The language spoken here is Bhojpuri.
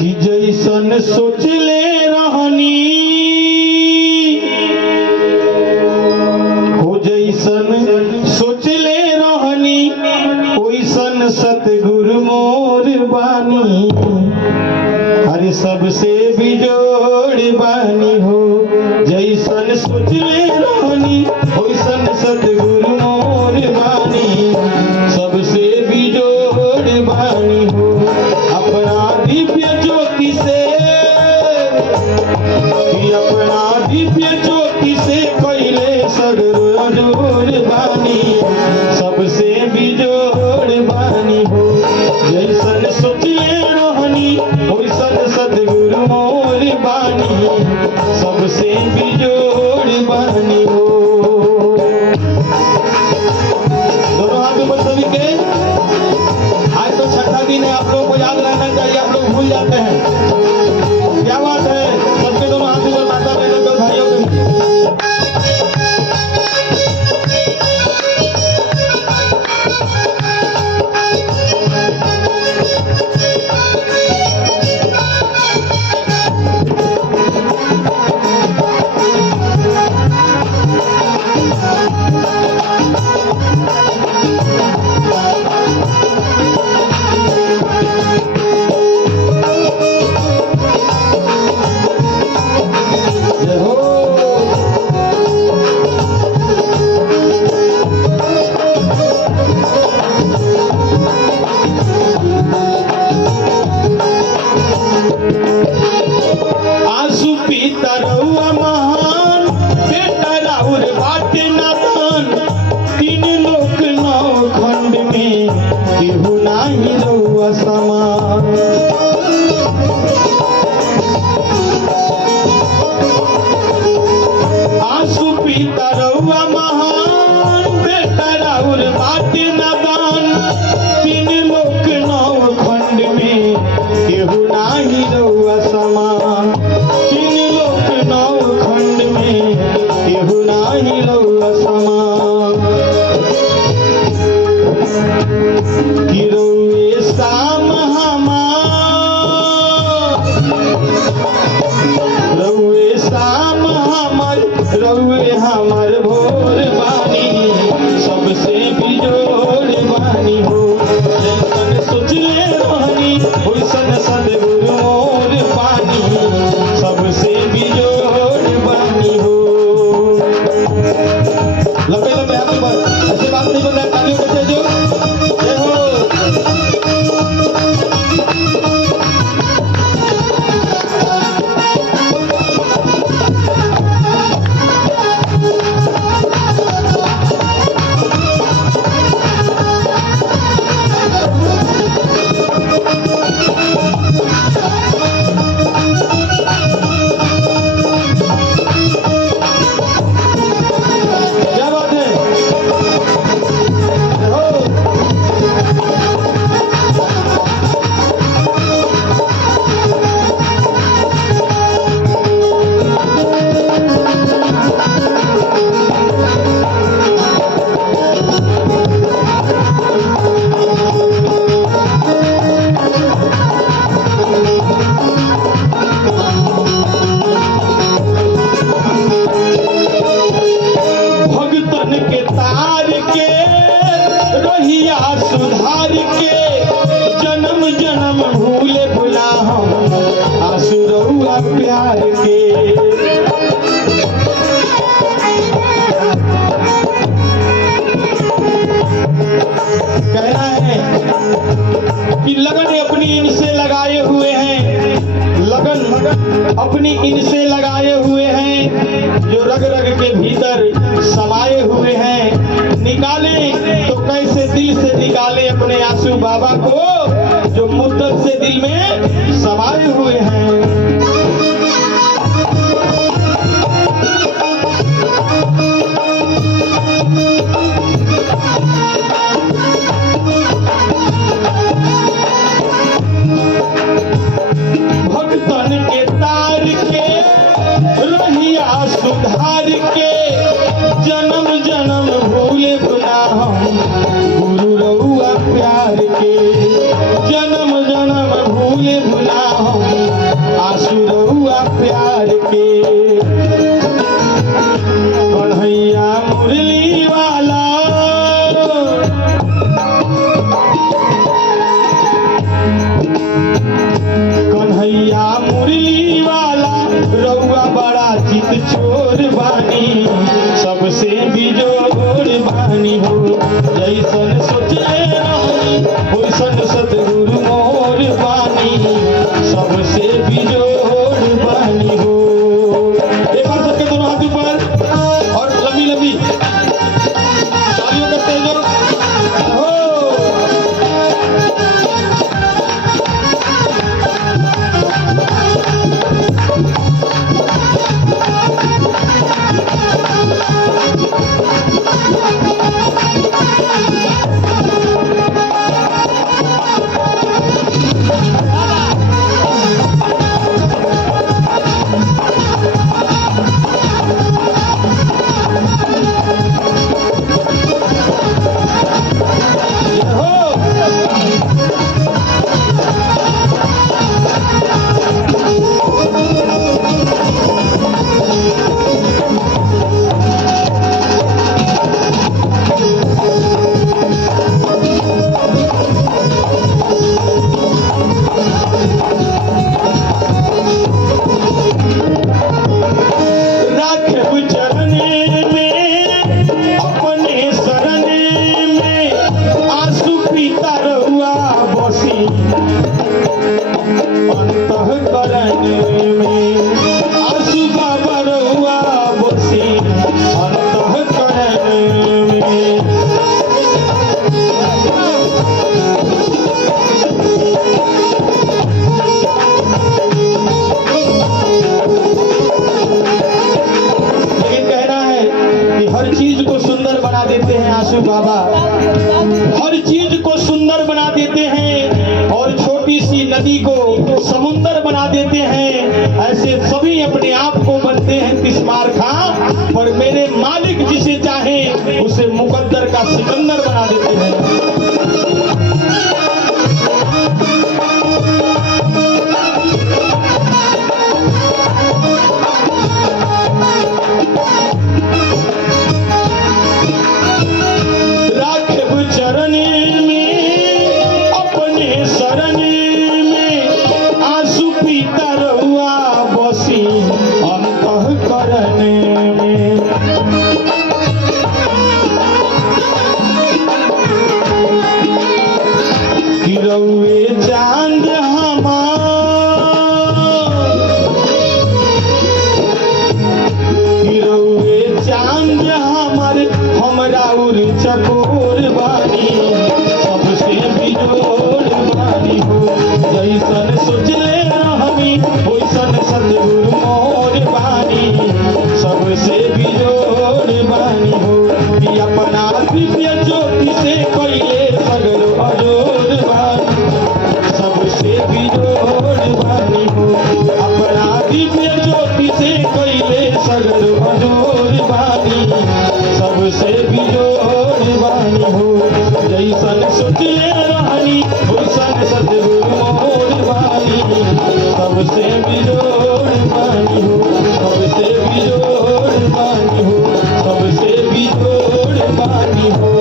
कि जैसन सोचले रहनी हो, जैसन सोचले रहनी ओइसन सतगुरु मोर बानी। अरे सबसे बिजोड़ बानी हो, जैसन सोचले रहनी ओइसन सतगुरु मोर बानी। सबसे बिजोड़ बानी हो, अपना दिव्य ज्योति से, अपना दिव्य ज्योति से कैले सगरो जोड़ बानी। सबसे बिजोड़ बानी हो, जैसन सोचले रहनी ओइसन सतगुरु मोर बानी। सबसे बिजोड़ बानी हो। दोनों हाथ ऊपर सभी के। आज तो छठा दिन है, आप लोगों को याद रहना चाहिए, आप लोग भूल जाते हैं। क्या बात है, सबके दोनों हाथ ऊपर, माता बहनों को, भाइयों को। आंसू पीता रहुआ महान, बेटा राउर बाटे नादान। तीन लोक नौ खंड में केहू नाही रहुआ समान। आंसू पीता रहुआ महान, बेटा राउर बाटे नादान। तीन लोक नौ खंड में केहू नाही रहुआ समान। तीन लोक नौ खंड में केहू नाही रहुआ समान। कि रहुए शाम हमार, रहुए शाम हमार, रहुए हमार भोर बानी। सबसे बिजोड़ बानी हो, जैसन सोचले रहनी ओइसन सतगुरु मोर बानी। सबसे बिजोड़ बानी हो। लंबे लंबे हाथ ऊपर, ऐसे बात नहीं बोलना, तालियों के तेजो। जय हो। क्या बात है, जय हो। भगतन के तार के रहिया सुधार के, जन्म जन्म भूले भुला हम आंसू रहुआ प्यार के। कहना है कि लगन अपनी इनसे लगाए हुए हैं, लगन अपनी इनसे लगाए हुए हैं, जो रग रग के भीतर समाये हुए हैं। निकाले तो कैसे दिल से निकाले अपने आंसू बाबा को, जो मुद्दत से दिल में समाये हुए हैं। भगतन के तार के रहिया सुधार के, जन्म जन्म भूले भुला हम गुरु रहुआ प्यार के। जन्म जन्म भूले भूले भुला हम आंसू रहुआ प्यार के। कन्हैया मुरली वाला कन्हैया मुरली वाला रहुआ बड़ा चित चोर बानी, सबसे बिजोर बानी हो। जैसन सोचले रहनी वैसन सतगुरु मोर बानी, सबसे बिजोर बानी हो। एक बार सबके दोनों हाथ ऊपर और लंबी लंबी तालियों करते जो हो। हर चीज को सुंदर बना देते हैं आंसू बाबा, हर चीज को सुंदर बना देते हैं और छोटी सी नदी को समुंदर बना देते हैं। ऐसे सभी अपने आप को बनते हैं तिस्मार खां, पर मेरे मालिक जिसे चाहे उसे मुकद्दर का सिकंदर बना देते हैं। चांद चांद हमरा उर चकोर बानी, सबसे बिजोर बानी हो। जैसन सोचले रहनी वैसन सतगुरु मोर बानी, सबसे बिजोर बानी हो। अपना दिव्य ज्योति से कैले सगरो अजोर बानी, सबसे बिजोर बानी हो। अपना दिव्य ज्योति से कैले सगरो अजोर बानी, सबसे बिजोर बानी हो। जैसन सोचले रहनी वैसन सतगुरु मोर बानी, सबसे बिजोर बानी हो। सबसे बिजोर बानी हो, सबसे बिजोर बानी हो।